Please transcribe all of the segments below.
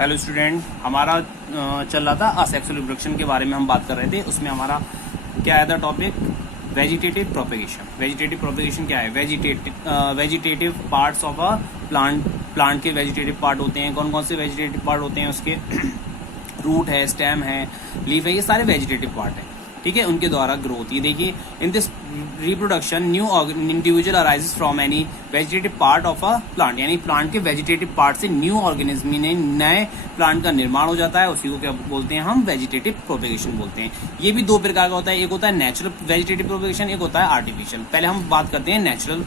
Hello student, हमारा चल रहा था असेक्सुअल रिप्रोडक्शन के बारे में हम बात कर रहे थे। उसमें हमारा क्या आया था topic, vegetative propagation. Vegetative propagation क्या है? Vegetative parts of a plant के वेजिटेटिव पार्ट होते हैं। कौन कौन से वेजिटेटिव पार्ट होते हैं उसके? रूट है, स्टेम है, लीफ है, ये सारे वेजिटेटिव पार्ट है। ठीक है, उनके द्वारा ग्रो होती है। देखिए, in this reproduction new individual arises from any vegetative part of a plant, यानी प्लांट के वेजिटेटिव पार्ट से न्यू ऑर्गेनिज्म ने नए प्लांट का निर्माण हो जाता है। उसी को क्या बोलते हैं हम? वेजिटेटिव प्रोपेगेशन बोलते हैं। ये भी दो प्रकार का होता है, एक होता है नेचुरल वेजिटेटिव प्रोपेगेशन, एक होता है आर्टिफिशियल। पहले हम बात करते हैं नेचुरल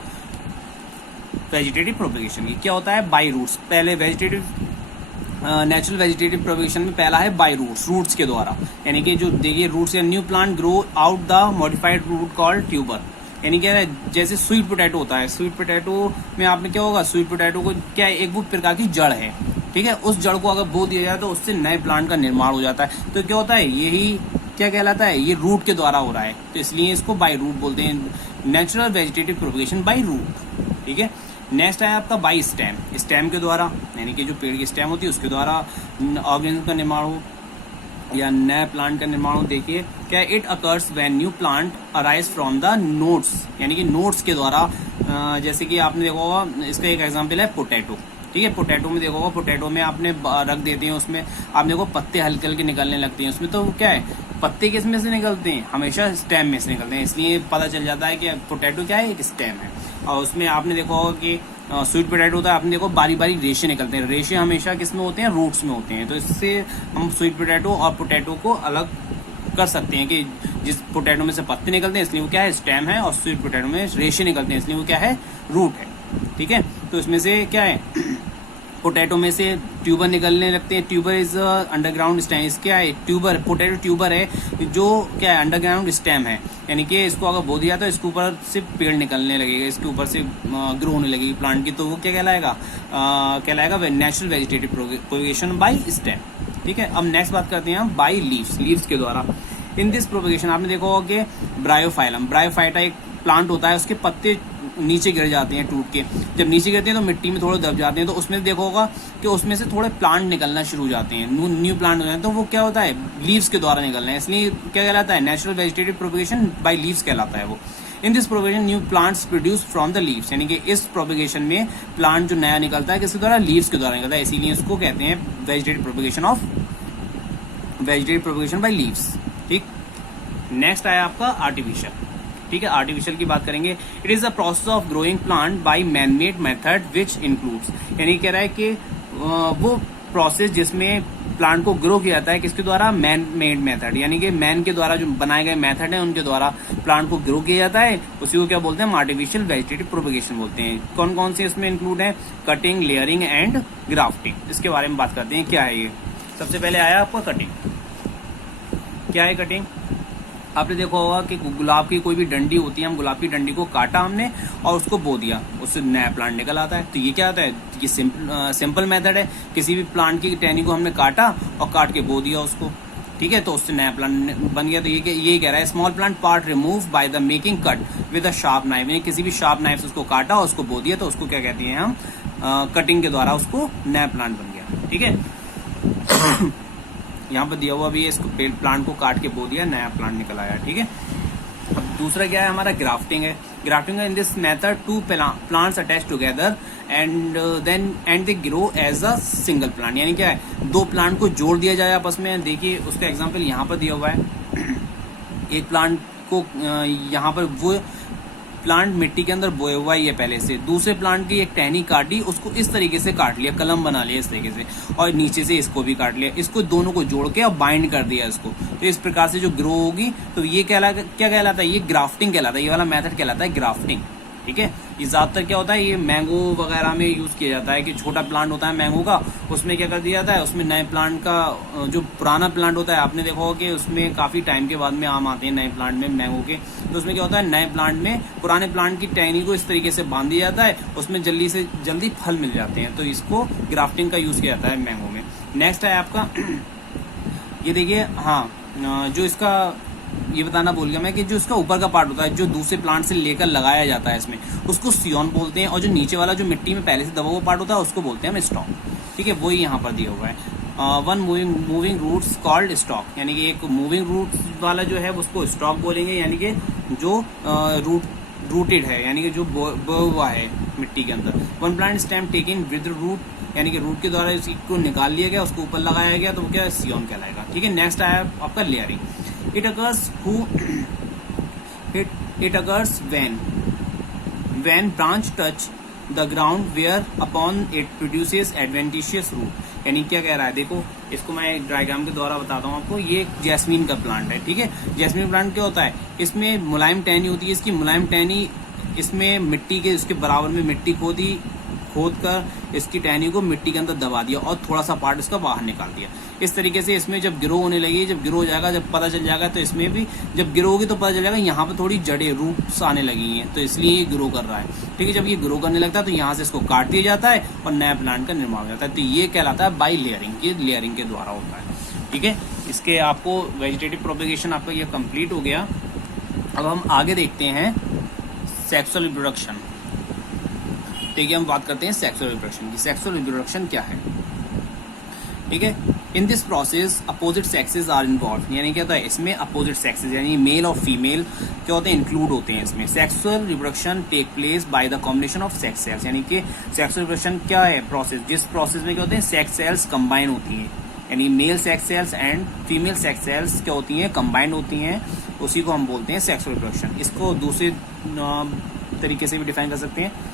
वेजिटेटिव प्रोपेगेशन की। क्या होता है? By roots. पहले नेचुरल वेजिटेटिव प्रोपेगेशन में पहला है बाय रूट्स के द्वारा, यानी कि जो देखिए रूट्स या new plant grow out the modified root called tuber. यानी क्या है, जैसे स्वीट पोटैटो होता है, स्वीट पोटैटो में आपने क्या होगा, स्वीट पोटैटो को क्या है, एक वो प्रकार की जड़ है। ठीक है, उस जड़ को अगर बो दिया जाए तो उससे नए प्लांट का निर्माण हो जाता है। तो क्या होता है, यही क्या कहलाता है, ये रूट के द्वारा हो रहा है, तो इसलिए इसको बाय रूट बोलते हैं, natural vegetative propagation by root. ठीक है, नेक्स्ट है आपका बाई स्टेम। स्टेम के द्वारा, यानी कि जो पेड़ की स्टेम होती है उसके द्वारा ऑर्गेनिज्म का निर्माण हो या नए प्लांट का निर्माण हो। देखिए क्या, it occurs when new plant arise from the nodes, यानी कि नोड्स के द्वारा। जैसे कि आपने देखा होगा, इसका एक एग्जांपल है पोटैटो। ठीक है, पोटैटो में देखा होगा, पोटैटो में आपने रख देते हैं, उसमें आप देखो पत्ते हल्के हल्के निकलने लगते हैं उसमें। तो क्या है, पत्ते किस में से निकलते हैं? हमेशा स्टेम में से निकलते हैं, इसलिए पता चल जाता है कि पोटैटो क्या है, एक स्टेम है। और उसमें आपने देखा होगा कि स्वीट पोटैटो होता है, आपने देखो बारी बारी रेशे निकलते हैं। रेशे हमेशा किस में होते हैं? रूट्स में होते हैं। तो इससे हम स्वीट पोटैटो और पोटैटो को अलग कर सकते हैं कि जिस पोटैटो में से पत्ते निकलते हैं इसलिए वो क्या है, स्टेम है, और स्वीट पोटैटो में रेशे निकलते हैं इसलिए वो क्या है, रूट है। ठीक है, तो इसमें से क्या है, पोटैटो में से ट्यूबर निकलने लगते हैं। Tuber is underground stem. क्या है, ट्यूबर, पोटैटो ट्यूबर है जो क्या है, अंडरग्राउंड स्टेम है, यानी कि इसको अगर बो दिया तो इसके ऊपर से पेड़ निकलने लगेगा, इसके ऊपर से ग्रो होने लगेगी प्लांट की। तो वो क्या कहलाएगा, natural vegetative propagation by stem. ठीक है, अब नेक्स्ट बात करते हैं हम बाय लीव्स के द्वारा। इन दिस प्रोपेगेशन आपने देखा होगा कि ब्रायोफाइलम, ब्रायोफाइटा एक प्लांट होता है, उसके पत्ते नीचे गिर जाते हैं टूट के। जब नीचे गिरते हैं तो मिट्टी में थोड़े दब जाते हैं, तो उसमें देखो होगा कि उसमें से थोड़े प्लांट निकलना शुरू हो जाते हैं, न्यू प्लांट हो जाते हैं। तो वो क्या होता है, लीव्स के द्वारा निकलना है, इसलिए क्या कहलाता है, natural vegetative propagation by leaves कहलाता है वो। In this propagation new plants produce from the leaves, यानी कि इस प्रोपेगेशन में प्लांट जो नया निकलता है किसके द्वारा? लीव्स के द्वारा निकलता है, इसीलिए इसको कहते हैं वेजिटेटिव प्रोपेगेशन बाय लीव्स। ठीक, नेक्स्ट आया आपका आर्टिफिशियल। ठीक है, आर्टिफिशियल की बात करेंगे। It is the process of growing plant by man made method which includes, यानी कह रहा है कि वो प्रोसेस जिसमें प्लांट को ग्रो किया जाता है किसके द्वारा? मैन मेड मेथड, यानी कि मैन के द्वारा जो बनाए गए मेथड है उनके द्वारा प्लांट को ग्रो किया जाता है। उसी को क्या बोलते हैं? हम आर्टिफिशियल वेजिटेटिव प्रोपेगेशन बोलते हैं। कौन कौन से इसमें इंक्लूड है? Cutting, layering and grafting. इसके बारे में बात करते हैं, क्या है ये। सबसे पहले आया आपका कटिंग। क्या है कटिंग? आपने देखा होगा कि गुलाब की कोई भी डंडी होती है, हम गुलाब की डंडी को काटा हमने और उसको बो दिया, उससे नया प्लांट निकल आता है। तो ये क्या होता है, ये सिंपल मेथड है। किसी भी प्लांट की टहनी को हमने काटा और काट के बो दिया उसको, ठीक है, तो उससे नया प्लांट बन गया। तो ये कह रहा है, small plant part remove by the making cut with a sharp knife, यानी किसी भी शार्प नाइफ से उसको काटा और उसको बो दिया, तो उसको क्या कहते हैं हम, कटिंग के द्वारा उसको नया प्लांट बन गया। ठीक है, यहाँ पर दिया हुआ भी है, इसको प्लांट को काट के बो दिया, नया प्लांट निकल आया। ठीक है, अब दूसरा क्या है हमारा, ग्राफ्टिंग है। Grafting in this method two plants attach together and they grow as a single plant, यानी क्या है, दो प्लांट को जोड़ दिया जाए आपस में। देखिए उसका एग्जांपल यहाँ पर दिया हुआ है। एक प्लांट को यहाँ पर वो प्लांट मिट्टी के अंदर बोया हुआ है ये पहले से, दूसरे प्लांट की एक टहनी काटी, उसको इस तरीके से काट लिया, कलम बना लिया इस तरीके से, और नीचे से इसको भी काट लिया, इसको दोनों को जोड़ के और बाइंड कर दिया इसको। तो इस प्रकार से जो ग्रो होगी, तो ये क्या कहलाता है, ये ग्राफ्टिंग कहलाता है। ये वाला मेथड कहलाता है ग्राफ्टिंग। ठीक है, ये ज्यादातर क्या होता है, ये मैंगो वगैरह में यूज किया जाता है कि छोटा प्लांट होता है मैंगो का, उसमें क्या कर दिया जाता है, उसमें नए प्लांट का जो पुराना प्लांट होता है, आपने देखा होगा कि उसमें काफी टाइम के बाद में आम आते हैं नए प्लांट में मैंगो के। तो उसमें क्या होता है, नए प्लांट में पुराने प्लांट की टहनी को इस तरीके से बांध दिया जाता है, उसमें जल्दी से जल्दी फल मिल जाते हैं। तो इसको ग्राफ्टिंग का यूज किया जाता है मैंगो में। नेक्स्ट है आपका ये देखिए, हाँ, जो इसका ये बताना भूल गया मैं कि जो इसका ऊपर का पार्ट होता है, जो दूसरे प्लांट से लेकर लगाया जाता है इसमें, उसको सियोन बोलते हैं, और जो नीचे वाला जो मिट्टी में पहले से दबा हुआ पार्ट होता है उसको बोलते हैं हम स्टॉक। ठीक है, वही यहाँ पर दिया हुआ है। One moving roots called stock, यानी कि एक मूविंग रूट वाला जो है उसको स्टॉक बोलेंगे, यानी कि जो रूटेड है, यानी कि जो बोया हुआ है मिट्टी के अंदर। One plant stem taking with root, यानी कि रूट के द्वारा इसको निकाल लिया गया, उसको ऊपर लगाया गया, तो वो क्या सियोन कहलाएगा। ठीक है, नेक्स्ट आया आपका layering. It occurs when branch touch the ground where upon it produces adventitious root, यानी क्या कह रहा है, देखो इसको मैं एक डायग्राम के द्वारा बताता हूँ आपको। ये जैस्मीन का प्लांट है, ठीक है। जैस्मीन प्लांट क्या होता है, इसमें मुलायम टहनी होती है, इसकी मुलायम टहनी इसमें मिट्टी के इसके बराबर में मिट्टी खोद कर इसकी टहनी को मिट्टी के अंदर दबा दिया और थोड़ा सा पार्ट इसका बाहर निकाल दिया। इस तरीके से इसमें जब ग्रो होने लगी, जब ग्रो हो जाएगा, जब पता चल जाएगा, तो इसमें भी जब ग्रो होगी तो पता चल जाएगा यहाँ पे थोड़ी जड़ें रूट्स आने लगी हैं, तो इसलिए ये ग्रो कर रहा है। ठीक है, जब ये ग्रो करने लगता है तो यहाँ से इसको काट दिया जाता है और नया प्लांट का निर्माण हो जाता है। तो ये कहलाता है बाई लेयरिंग के द्वारा होता है। ठीक है, इसके आपको वेजिटेटिव प्रोपेगेशन आपका ये कंप्लीट हो गया। अब हम आगे देखते हैं सेक्सुअल रिप्रोडक्शन। ठीक है, हम बात करते हैं सेक्सुअल रिप्रोडक्शन की। सेक्सुअल रिप्रोडक्शन क्या है? ठीक है, in this process opposite sexes are involve, यानी क्या होता है इसमें अपोजिट सेक्सेस यानी मेल और फीमेल क्या होते हैं, इंक्लूड होते हैं इसमें। Sexual reproduction take place by the combination of sex cells, यानी कि सेक्सुअल रिप्रोडक्शन क्या है, प्रोसेस जिस प्रोसेस में क्या होते हैं सेक्स सेल्स कंबाइन होती हैं, यानी male sex cells and female sex cells क्या होती हैं, कंबाइंड होती हैं, उसी को हम बोलते हैं सेक्सुअल रिप्रोडक्शन। इसको दूसरे तरीके से भी डिफाइन कर सकते हैं।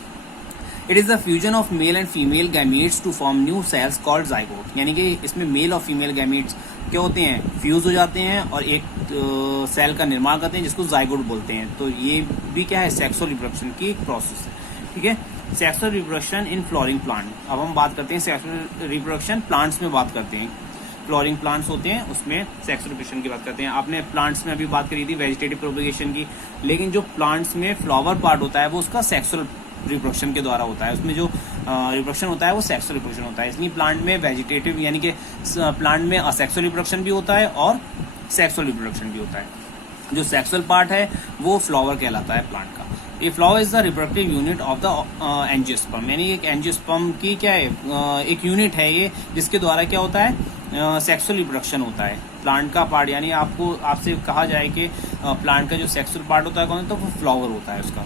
It is the fusion of male and female gametes to form new cells called zygote, यानी कि इसमें मेल और फीमेल गैमीट्स क्या होते हैं, फ्यूज हो जाते हैं और एक सेल का निर्माण करते हैं जिसको जाइगोट बोलते हैं। तो ये भी क्या है, सेक्सुअल रिप्रोडक्शन की एक प्रोसेस है। ठीक है, sexual reproduction in flowering plant. अब हम बात करते हैं सेक्सुअल रिप्रोडक्शन प्लांट्स में बात करते हैं। फ्लोरिंग प्लांट्स होते हैं उसमें सेक्सुअल रिप्रोडक्शन की बात करते हैं। आपने प्लांट्स में अभी बात करी थी वेजिटेटिव प्रोपेगेशन की, लेकिन जो प्लांट्स में फ्लावर पार्ट होता है वो उसका सेक्सुअल रिप्रोडक्शन के द्वारा होता है। उसमें जो रिप्रोडक्शन होता है वो सेक्सुअल रिप्रोडक्शन होता है। इसलिए प्लांट में वेजिटेटिव यानी कि प्लांट में असेक्सुअल रिप्रोडक्शन भी होता है और सेक्सुअल रिप्रोडक्शन भी होता है। जो सेक्सुअल पार्ट है वो फ्लावर कहलाता है प्लांट का। ये flower is the reproductive unit of the angiosperm, यानी एक एंजियोस्पर्म की क्या है, एक यूनिट है ये जिसके द्वारा क्या होता है, सेक्सुअल रिप्रोडक्शन होता है। प्लांट का पार्ट यानी आपसे कहा जाए कि प्लांट का जो सेक्सुअल पार्ट होता है कौन है, तो वो फ्लावर होता है उसका।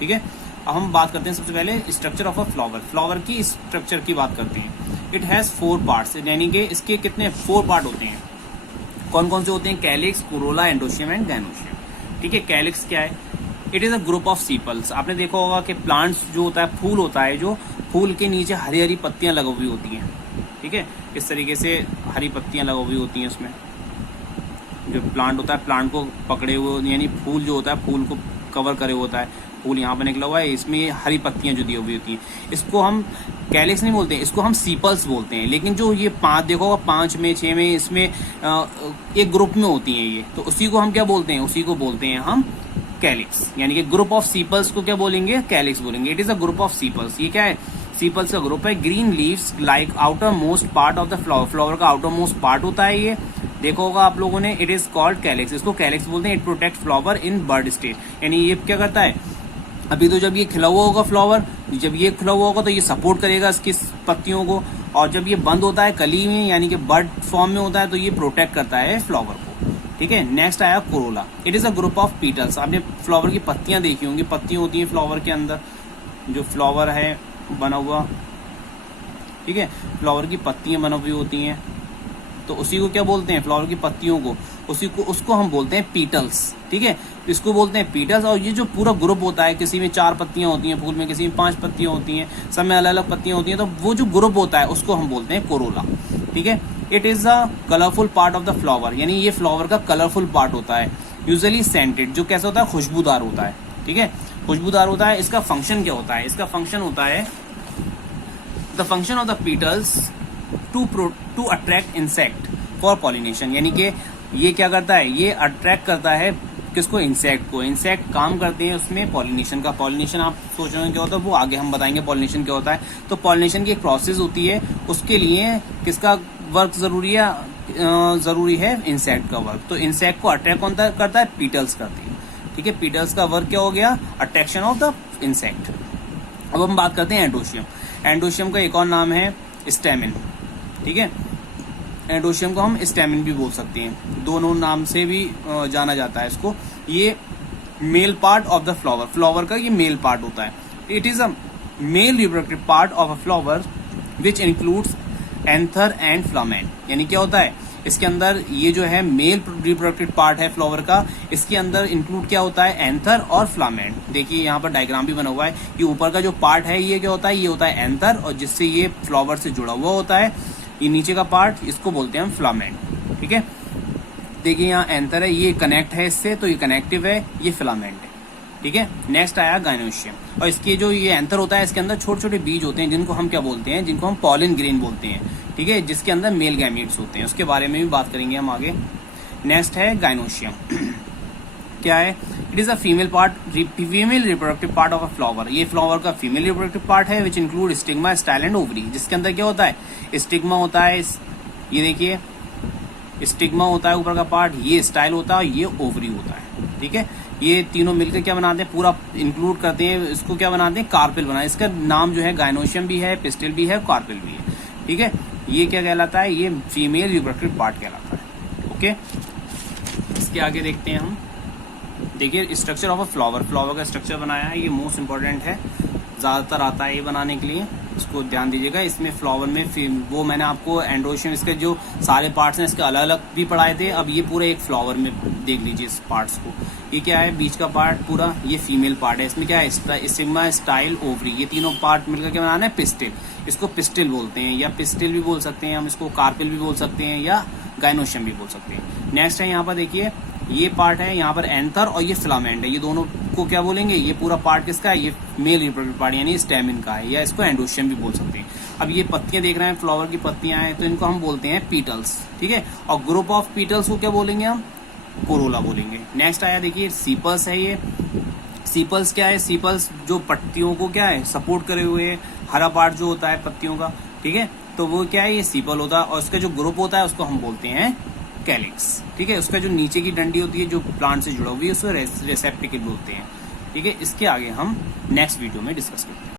ठीक है, अब हम बात करते हैं सबसे पहले structure of a flower. Flower की स्ट्रक्चर की बात करते हैं। इट हैज 4 पार्ट्स, यानी कि इसके कितने 4 पार्ट होते हैं। कौन कौन से होते हैं, कैलिक्स, कोरोला, एंडोशियम एंड गैनोशियम। ठीक है, कैलिक्स क्या है, it is a group of sepals. आपने देखा होगा कि प्लांट्स जो होता है फूल होता है, जो फूल के नीचे हरी हरी पत्तियां लगी हुई होती हैं। ठीक है, इस तरीके से हरी पत्तियां लगी हुई होती हैं उसमें। जो प्लांट होता है प्लांट को पकड़े हुए, यानी फूल जो होता है फूल को कवर करे होता है, फूल यहाँ पे निकला हुआ है, इसमें हरी पत्तियां जो दी हुई होती हैं, इसको हम कैलिक्स नहीं बोलते हैं, इसको हम सीपल्स बोलते हैं। लेकिन जो ये 5 देखो 5 में 6 में इसमें एक ग्रुप में होती हैं ये, तो उसी को हम क्या बोलते हैं, उसी को बोलते हैं हम कैलिक्स। यानी कि ग्रुप ऑफ सीपल्स को क्या बोलेंगे, कैलिक्स बोलेंगे। It is a group of sepals. ये क्या है, सीपल्स का ग्रुप है। Green leaves like outer most part of the flower, flower का आउटर मोस्ट पार्ट होता है ये, देखो होगा आप लोगों ने। इट इज कॉल्ड कैलिक्स, इसको कैलिक्स बोलते हैं। It protect flower in bud stage, यानी ये क्या करता है, अभी तो जब ये खिला हुआ होगा फ्लावर, जब ये खुला हुआ होगा तो ये सपोर्ट करेगा इसकी पत्तियों को, और जब ये बंद होता है कली में यानी कि बर्ड फॉर्म में होता है तो ये प्रोटेक्ट करता है फ्लावर को। ठीक है, नेक्स्ट आया Corolla. It is a group of petals. आपने फ्लावर की पत्तियां देखी होंगी, पत्तियां होती हैं फ्लावर के अंदर, जो फ्लावर है बना हुआ, ठीक है, फ्लावर की पत्तियां बनी हुई होती हैं, तो उसी को क्या बोलते हैं, फ्लावर की पत्तियों को, उसको हम बोलते हैं पीटल्स। ठीक है, इसको बोलते हैं पीटल्स। और ये जो पूरा ग्रुप होता है, किसी में 4 पत्तियां होती हैं फूल में, किसी में 5 पत्तियां होती हैं, सब में अलग अलग पत्तियां होती हैं, तो वो जो ग्रुप होता है उसको हम बोलते हैं कोरोला। ठीक है, it is a colourful part of the flower, यानी ये फ्लावर का कलरफुल पार्ट होता है। यूजुअली सेंटेड, जो कैसा होता है, खुशबूदार होता है। ठीक है, खुशबूदार होता है। इसका फंक्शन क्या होता है, इसका फंक्शन होता है the function of the petals to attract insect for pollination, यानी कि ये क्या करता है, ये अट्रैक्ट करता है किसको, इंसेक्ट को। इंसेक्ट काम करते हैं उसमें पॉलिनेशन का। पॉलिनेशन आप सोच रहे हो क्या होता है, वो आगे हम बताएंगे पॉलिनेशन क्या होता है। तो पॉलिनेशन की एक प्रोसेस होती है, उसके लिए किसका वर्क जरूरी है, इंसेक्ट का वर्क। तो इंसेक्ट को अट्रैक्ट कौन करता है, पीटल्स करती है। ठीक है, पीटल्स का वर्क क्या हो गया, अट्रैक्शन ऑफ द इंसेक्ट। अब हम बात करते हैं एंडोशियम। एंडोशियम का एक और नाम है स्टेमिन। ठीक है, एंडोशियम को हम स्टेमिन भी बोल सकते हैं, दोनों नाम से भी जाना जाता है इसको। ये male part of the flower, flower का ये मेल पार्ट होता है। It is a male reproductive part of a flower which includes anther and filament. यानी क्या होता है, इसके अंदर ये जो है मेल रिप्रोडक्टिव पार्ट है फ्लावर का, इसके अंदर इंक्लूड क्या होता है, एंथर और फिलामेंट। देखिए यहाँ पर डायग्राम भी बना हुआ है, ये ऊपर का जो पार्ट है ये क्या होता है, ये होता है एंथर, और जिससे ये फ्लावर से जुड़ा हुआ होता है। ये नीचे का पार्ट, इसको बोलते हैं हम फिलामेंट। ठीक है, देखिए यहाँ एंथर है, ये कनेक्ट है इससे, तो ये कनेक्टिव है, ये फिलामेंट है। ठीक है, नेक्स्ट आया गाइनोशियम, और इसके जो ये एंथर होता है इसके अंदर छोटे छोटे बीज होते हैं जिनको हम क्या बोलते हैं, जिनको हम पॉलिन ग्रेन बोलते हैं। ठीक है, जिसके अंदर मेल गैमीट्स होते हैं, उसके बारे में भी बात करेंगे हम आगे। नेक्स्ट है गाइनोशियम। क्या है, it is a female reproductive part of a flower. ये फ्लावर का फीमेल रिप्रोडक्टिव पार्ट है which include stigma, style and ovary. जिसके अंदर क्या होता है, स्टिग्मा होता है, ये देखिए स्टिग्मा होता है ऊपर का पार्ट, ये स्टाइल होता है, ये ओवरी होता है। ठीक है, ये तीनों मिलकर क्या बनाते हैं, पूरा इंक्लूड करते हैं, इसको क्या बनाते हैं, कार्पेल बनाते हैं। इसका नाम जो है गाइनोशियम भी है, पिस्टिल भी है, कार्पेल भी है। ठीक है, ये क्या कहलाता है, ये फीमेल रिप्रोडक्टिव पार्ट कहलाता है। ओके, इसके आगे देखते हैं हम। देखिए structure of a flower, flower का स्ट्रक्चर बनाया है, ये मोस्ट इंपॉर्टेंट है, ज्यादातर आता है ये बनाने के लिए, इसको ध्यान दीजिएगा। इसमें फ्लावर में वो मैंने आपको एंडोशियम, इसके जो सारे पार्ट्स हैं इसके अलग अलग भी पढ़ाए थे, अब ये पूरे एक फ्लावर में देख लीजिए इस पार्ट्स को। ये क्या है, बीच का पार्ट पूरा ये फीमेल पार्ट है, इसमें क्या है, स्टिग्मा, स्टाइल, ओवरी, ये तीनों पार्ट मिलकर क्या बनाना है, पिस्टिल। इसको पिस्टिल बोलते हैं, या पिस्टिल भी बोल सकते हैं हम, इसको कार्पेल भी बोल सकते हैं, या गाइनोशियम भी बोल सकते हैं। नेक्स्ट है यहाँ पर देखिए, ये पार्ट है यहाँ पर एंथर, और ये फिलामेंट है, ये दोनों को क्या बोलेंगे, ये पूरा पार्ट किसका है, ये मेल रिप्रोडक्टिव पार्ट यानी स्टेमिन का है, या इसको एंडोशियम भी बोल सकते हैं। अब ये पत्तियां देख रहे हैं, फ्लावर की पत्तियां हैं, तो इनको हम बोलते हैं पीटल्स। ठीक है, और ग्रुप ऑफ पीटल्स को क्या बोलेंगे हम, कोरोला बोलेंगे। नेक्स्ट आया देखिए सीपल्स है, ये सीपल्स क्या है, सीपल्स जो पत्तियों को क्या है, सपोर्ट करे हुए है, हरा पार्ट जो होता है पत्तियों का। ठीक है, तो वो क्या है, ये सीपल होता है, और उसका जो ग्रुप होता है उसको हम बोलते हैं कैलिक्स। ठीक है, उसका जो नीचे की डंडी होती है जो प्लांट से जुड़ा हुई है उसको रेसेप्टिकल बोलते हैं। ठीक है, इसके आगे हम नेक्स्ट वीडियो में डिस्कस करते हैं।